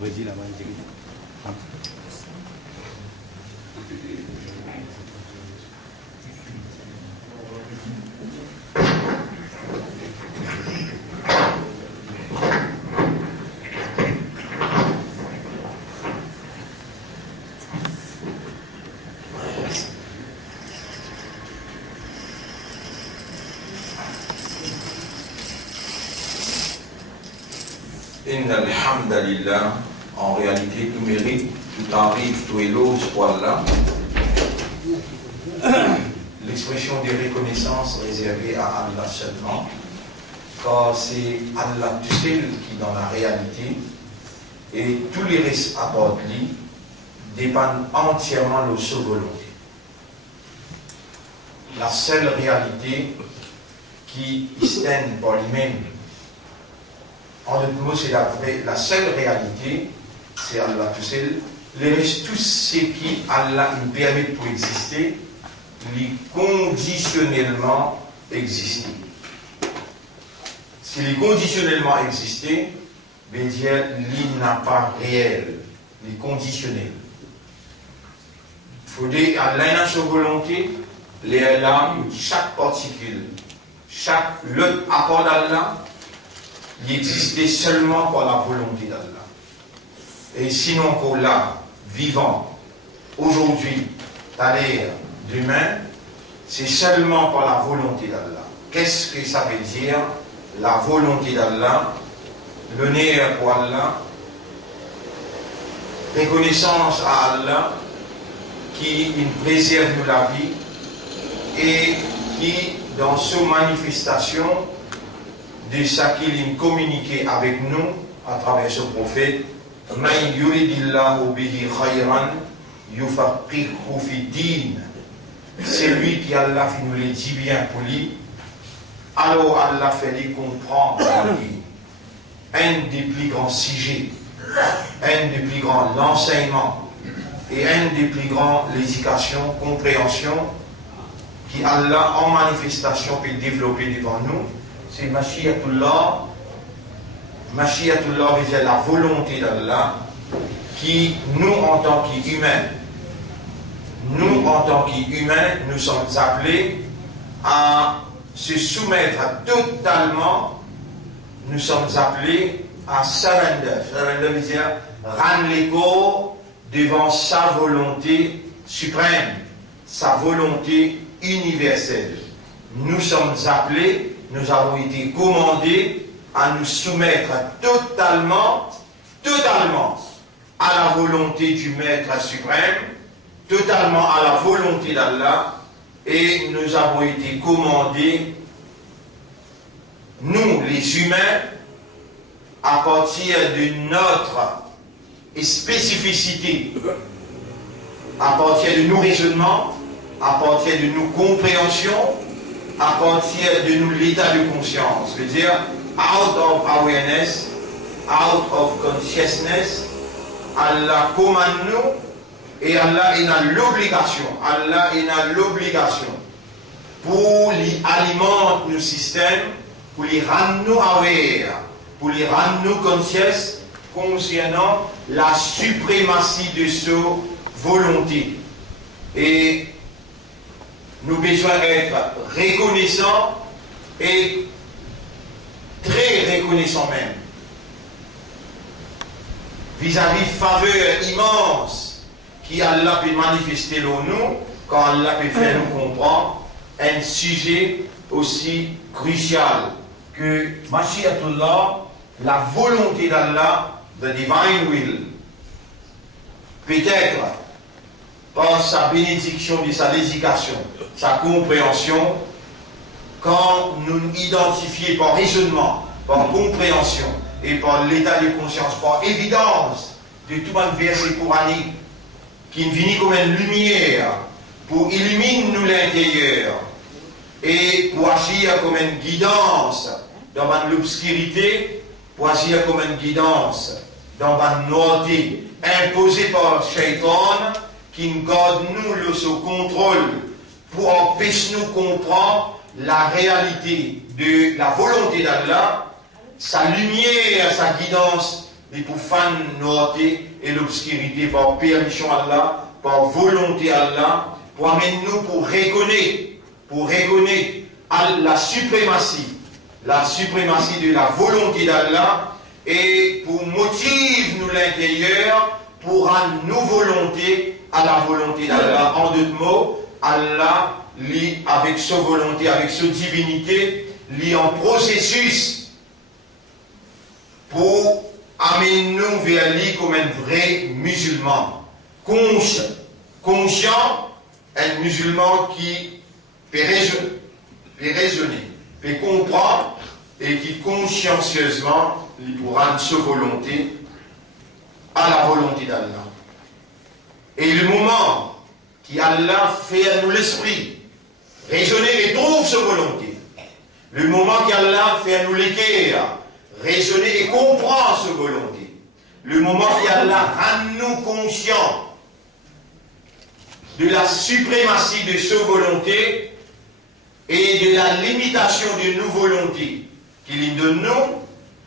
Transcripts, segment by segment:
Vas-y là-bas, Inna alhamdulillah, en réalité tout mérite, tout arrive, tout éloge pour Allah. L'expression de reconnaissance réservée à Allah seulement, car c'est Allah tout seul qui dans la réalité, et tous les restes à bord de lui dépendent entièrement de sa volonté. La seule réalité qui extend par lui-même, en d'autres mots, c'est la seule réalité, c'est Allah tout seul. Le reste, tout ce qui Allah nous permet pour exister, lui conditionnellement exister. Si lui conditionnellement exister, veut dire lui n'a pas réel, lui conditionnel. Il faut dire Allah a sa volonté, chaque particule, chaque le apport d'Allah, il existait seulement par la volonté d'Allah. Et sinon, pour là, vivant, aujourd'hui, à l'ère d'humain, c'est seulement par la volonté d'Allah. Qu'est-ce que ça veut dire, la volonté d'Allah, l'honneur pour Allah, reconnaissance à Allah, qui nous préserve nous la vie, et qui, dans sa manifestation, de ce qu'il a communiqué avec nous à travers ce prophète, Man yuridillahu bihi khayran yufaqihu fi din. C'est lui qui Allah fait nous le dit bien pour lui. Alors Allah fait lui comprendre un des plus grands sujets, un des plus grands enseignements et un des plus grands l'éducation, compréhension qui Allah en manifestation peut développer devant nous. C'est Mashiatullah. Mashiatullah veut dire la volonté d'Allah qui, nous en tant qu'humains, nous sommes appelés à se soumettre totalement, nous sommes appelés à surrender. Surrender veut dire rendre les corps devant sa volonté suprême, sa volonté universelle. Nous sommes appelés, nous avons été commandés à nous soumettre totalement à la volonté du Maître suprême, totalement à la volonté d'Allah, et nous avons été commandés, nous les humains, à partir de notre spécificité, à partir de nos raisonnements, à partir de nos compréhensions, à partir de nous l'état de conscience, c'est-à-dire out of awareness, out of consciousness, Allah commande nous et Allah a l'obligation, pour lui alimenter nos systèmes, pour lui rendre nous aware, pour lui rendre nous concernant la suprématie de sa volonté. Et nous besoin d'être reconnaissants et très reconnaissants même vis-à-vis faveur immense qui Allah peut manifester en nous quand Allah peut faire nous comprendre un sujet aussi crucial que Mashiatullah la volonté d'Allah, the divine will. Peut-être par sa bénédiction et sa dédication, sa compréhension, quand nous identifions par raisonnement, par compréhension et par l'état de conscience, par évidence de tout un verset coranique qui nous vient comme une lumière pour illuminer nous l'intérieur et pour agir comme une guidance dans l'obscurité, pour agir comme une guidance dans la noirté imposée par le shaitan qui nous garde nous le sous contrôle pour empêcher nous comprendre la réalité de la volonté d'Allah, sa lumière, sa guidance, mais pour faire noirté et l'obscurité par permission d'Allah, par volonté d'Allah, pour amener nous pour reconnaître la suprématie de la volonté d'Allah et pour motiver nous l'intérieur pour rendre nos volontés à la volonté d'Allah. En d'autres mots, Allah lit avec sa volonté, avec sa divinité, lit en processus pour amener nous vers lui comme un vrai musulman. Conscient, un musulman qui peut raisonner, peut comprendre et qui consciencieusement lui pourra rendre sa volonté à la volonté d'Allah. Et le moment qu'Allah fait à nous l'esprit raisonner et trouve sa volonté, le moment qu'Allah fait à nous l'équerre raisonner et comprend sa volonté, le moment qu'Allah rend nous conscients de la suprématie de sa volonté et de la limitation de nos volontés qu'il donne nous,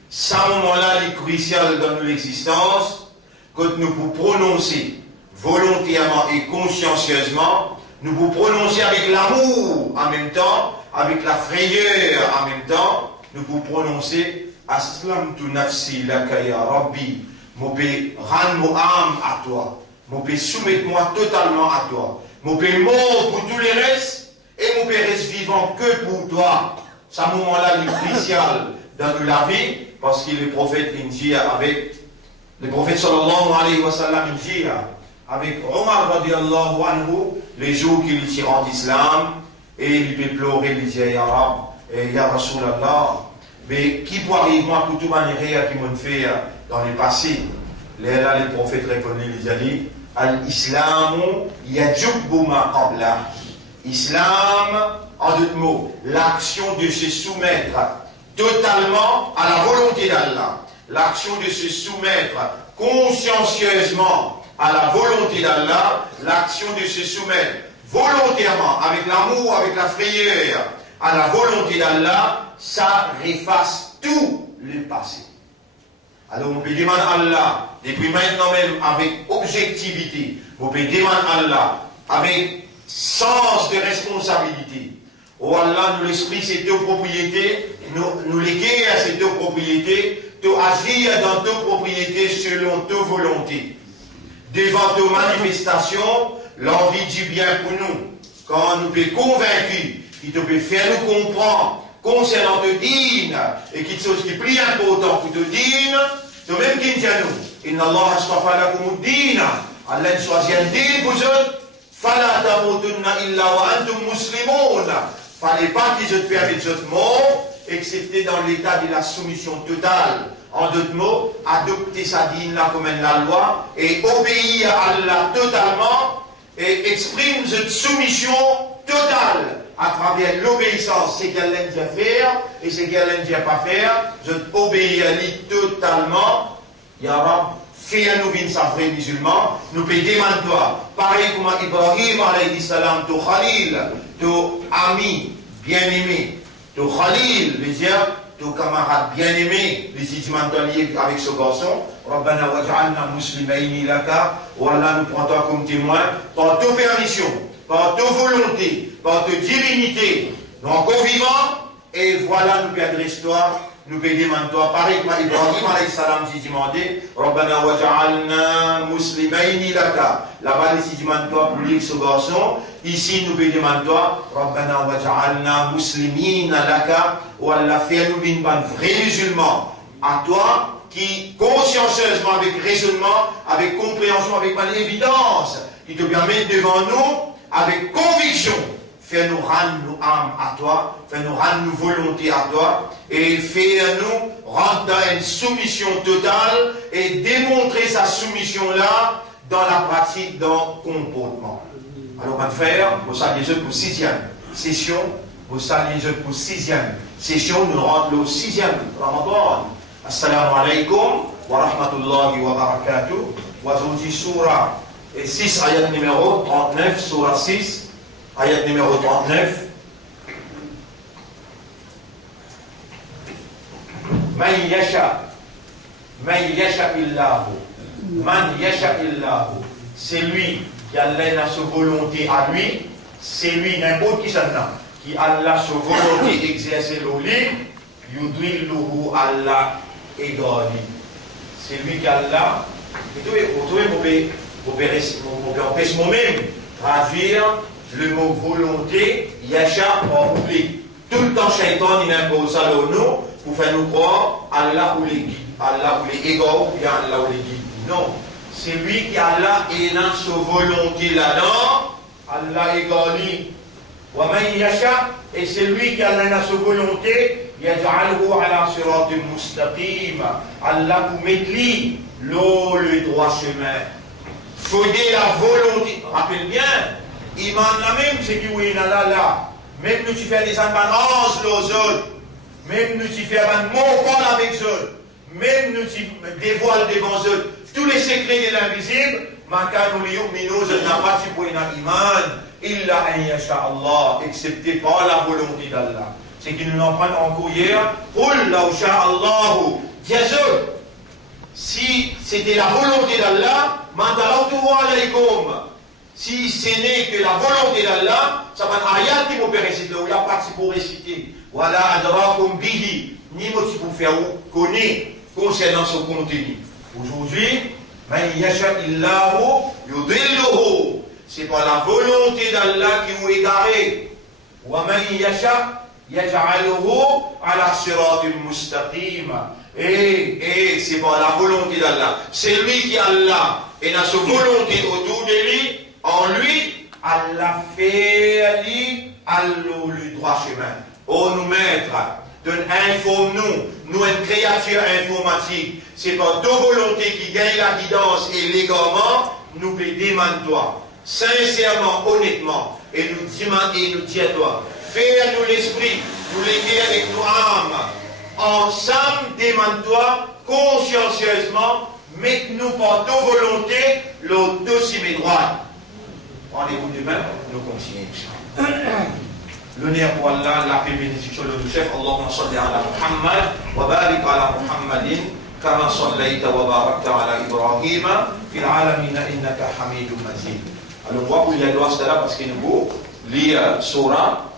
ce moment-là est crucial dans notre existence, quand nous pouvons prononcer volontairement et consciencieusement, nous pouvons prononcer avec l'amour en même temps, avec la frayeur en même temps, nous pouvons prononcer Aslamtu nafsi laka ya Rabbi, je peux rendre mon âme à toi, je peux soumettre moi totalement à toi, je peux mort pour tous les restes, et je peux rester vivant que pour toi. Ce moment-là est crucial dans la vie, parce que le prophète avec le prophète sallallahu alayhi wa sallam avec Omar radiallahu anhu, les jours qu'il tire en islam, et il peut pleurer, il dit Ya Rab, Ya Rasulallah, mais qui peut arriver moi pour toute manière qui m'ont fait dans le passé? Là, les prophètes répondent, ils disent Al-Islamu yajubbu ma qabla. Islam, en d'autres mots, l'action de se soumettre totalement à la volonté d'Allah, l'action de se soumettre consciencieusement à la volonté d'Allah, l'action de se soumettre volontairement, avec l'amour, avec la frayeur, à la volonté d'Allah, ça efface tout le passé. Alors on peut demander à Allah, depuis maintenant même avec objectivité, on peut demander à Allah avec sens de responsabilité. Oh Allah, nous l'esprit, c'est deux propriétés, nous léguer à ces deux propriétés, de agir dans deux propriétés selon deux volontés. Devant deux manifestations, l'envie du bien pour nous. Quand nous sommes convaincus, il peut faire nous comprendre concernant le dîne et quelque chose qui est plus important pour le dîne, c'est même qui dit à nous. Inna Allah asfafa lakum ad-din. Allah choisit un dîne pour eux. Fala tamutunna illa wa antum muslimun. Fallait pas qu'ils se permettent de mort, excepté dans l'état de la soumission totale. En d'autres mots, adopter sa dîne là comme la loi et obéir à Allah totalement et exprime cette soumission totale à travers l'obéissance, c'est qu'elle aime bien faire et c'est qu'elle aime bien pas faire. Je obéis à lui totalement. Ya Rab, fais-nous vivre sa vraie musulman. Nous pouvons demander toi, pareil comme Ibrahim alayhi salam, ton Khalil, ton ami bien-aimé, ton Khalil, veut dire ton camarade bien-aimé, les sentiments liés avec ce garçon. Rabbana waj'alna muslimayni laka. Oh Allah, nous prends toi comme témoin par ta permission, par ta volonté, par ta divinité. Nous encore vivants, et voilà, nous adressons toi, nous demander toi, pareil comme Ibrahim alayhi salam, si demandé, Rabbana waj'alna muslimayni laka. Là-bas, les sentiments toi pour lire ce garçon. Ici, nous demandons toi, Rabbana waj'alna muslimina laka. Ou Allah, fais-nous une bonne vraie musulman, à toi, qui consciencieusement, avec raisonnement, avec compréhension, avec évidence, qui te permet devant nous, avec conviction, faire nous rendre nos âmes à toi, faire nous rendre nos volontés à toi, et faire nous rendre dans une soumission totale et démontrer sa soumission-là dans la pratique, dans le comportement. Alors, mon frère, vous saluez pour 6e session, vous saluez pour 6e session, nous rentrons au 6e Ramadan. Assalamu alaikum wa rahmatullahi wa barakatuh. Wazouji Surah 6, ayat numéro 39, Surah 6, ayat numéro 39. Man yasha illahu. Man yasha illahu. C'est lui qui a sa volonté à lui, c'est lui, n'importe qui qui a sa volonté exercée l'oli, yudrilluhu Allah égali. C'est lui qui a là. Vous trouvez, vous pouvez moi-même traduire le mot volonté, yasha en oubli. Tout le temps, Shaitan, il impose ça au nous pour faire nous croire Allah ou les guides, Allah ou les égaux, ou bien Allah ou les guides. Non. C'est lui qui Allah est dans sa volonté là-dedans, Allah égali. Wa man yasha, et c'est lui qui Allah dans sa volonté, yaj'alhu ala siratin mustaqim. Allah vous met le droit chemin. Faut dire la volonté. Rappelle bien, Iman la même, c'est qui oui là. Même nous tu fais des apparences aux autres, même nous tu fais un mot avec eux autres, même nous tu dévoiles devant eux tous les secrets de l'invisible, n'a pas si pour iman, illa an yasha Allah, excepté par la volonté d'Allah. C'est qu'ils nous en prennent en courrière, qul law sha Allahu, dis-eux, si c'était la volonté d'Allah, mandaratu alaykum. Si ce n'est que la volonté d'Allah, ça va être ayat qui vous réciter, ou il n'y a pas de pour réciter. Voilà, adrakum bihi, ni motif pour faire connaître concernant ce contenu. Aujourd'hui, man yasha illahu yudilluhu. C'est par la volonté d'Allah qui vous égarez. Wa man yasha yaj'aluhu ala siratin mustaqim. Et c'est par la volonté d'Allah. C'est lui qui Allah et dans sa volonté autour de lui. En lui, Allah fait le droit chemin. Oh, nous maîtres, informe-nous, nous une créature informatique. C'est par ta volonté qui gagne la guidance et l'égarement, nous demandons-toi, sincèrement, honnêtement, et nous disons à toi, fais-nous l'esprit, nous l'égayer avec nos âmes. Ensemble, demande-toi, consciencieusement, mets-nous par ta volonté, l'auto-cimé droit. Rendez-vous demain, nous continuons. L'honneur pour Allah, la paix, bénédiction de notre chef. Allahumma salli ala Muhammad, wa barik ala Muhammadin, kama sallaita wa barakta ala Ibrahim, fil alamina innaka hamidun majid. Alors, on va vous y aller parce que nous, lire Surah,